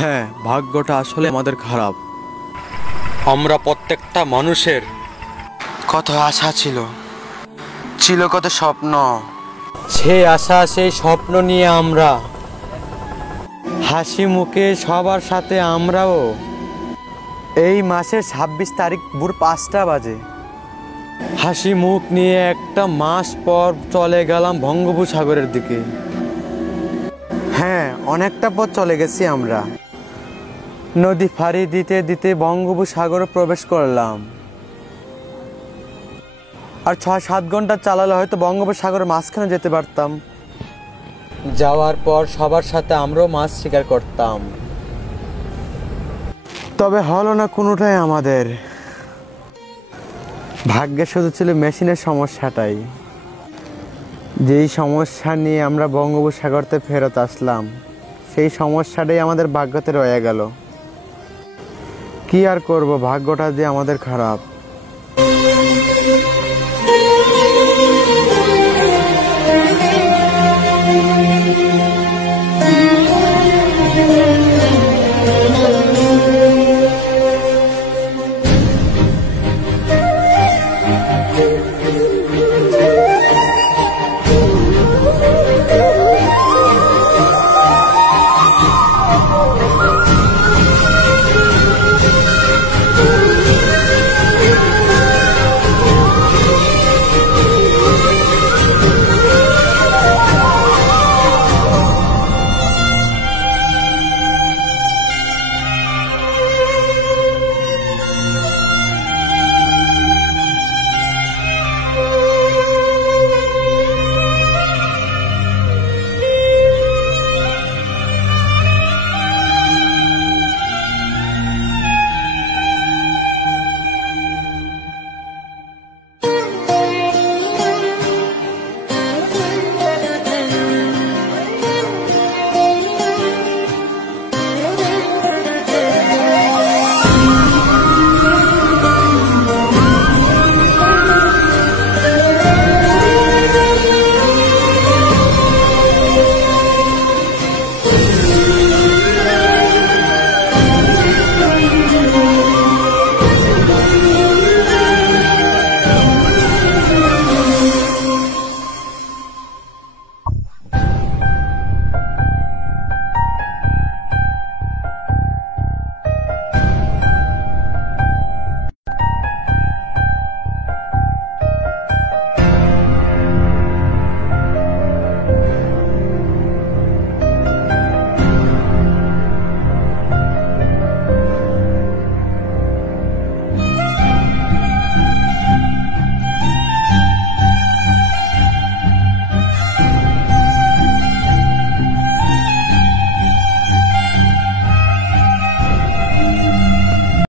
হ্যাঁ, ভাগ্যটা আসলে আমাদের খারাপ। আমরা প্রত্যেকটা মানুষের কত আশা ছিল, ছিল কত স্বপ্ন। সেই আশা সেই স্বপ্ন নিয়ে আমরা হাসি মুখে সবার সাথে আমরাও এই মাসের 26 তারিখ ভোর 5টা বাজে হাসি মুখ নিয়ে একটা মাস পর চলে গেলাম বঙ্গোপসাগরের দিকে। হ্যাঁ, অনেকটা পথ চলে গেছি আমরা। নদী পাড়ি দিতে দিতে বঙ্গোপসাগরে প্রবেশ করলাম। আর 6-7 ঘন্টা চালালে হয়তো বঙ্গোপসাগরের মাঝখানে যেতে পারতাম। যাওয়ার পর সবার সাথে আমরাও মাছ শিকার করতাম। তবে হলো না কোনোটাই আমাদের। ভাগ্যে শুধু ছিল মেশিনের সমস্যাটাই। যেই সমস্যা নিয়ে আমরা বঙ্গোপসাগরতে ফেরত আসলাম, সেই সমস্যাটাই আমাদের ভাগ্যতে রয়ে গেল। কি আর করব, ভাগ্যটা যে আমাদের খারাপ।